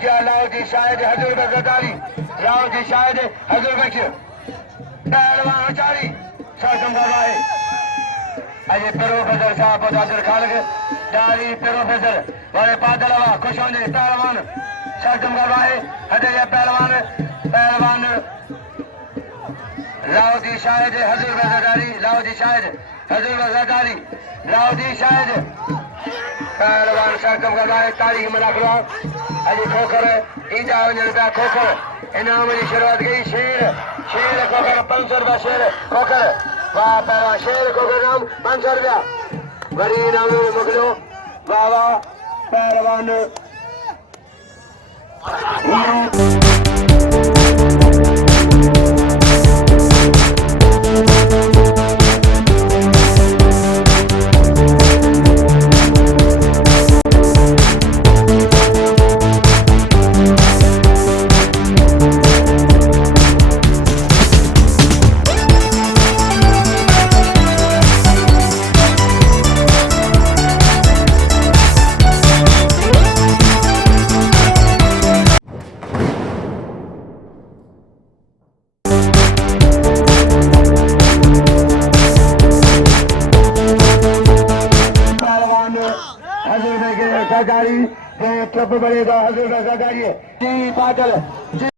क्या लाहौती शाहिद हजूर बक्स ज़रदारी लाहौती शाहिद हजूर बक्स पहलवान चारी सरकम करवा है अजय प्रोफेसर साहब बदादर खालक दारी प्रोफेसर वाले पादलवा खुश होंगे पहलवान सरकम करवा है हजय पहलवान पहलवान लाहौती शाहिद हजूर बक्स ज़रदारी लाहौती शाहिद हजूर बक्स ज़रदारी लाहौती शाहिद पहलवान सरकम करवा है तारीख मलाखरो अजी खोखर ईजा रुपया खोखर इनाम की शुरुआत गई शेर शेर खोखर 500 रुपया शेर खोखर वाह पहलवान शेर खोखर नाम 500 रुपया बड़ी इनाम मोकलो वाह वाह पहलवान हजूर बक्स ज़रदारी ट्रप बनेगा हजूर बक्स ज़रदारी जी बादल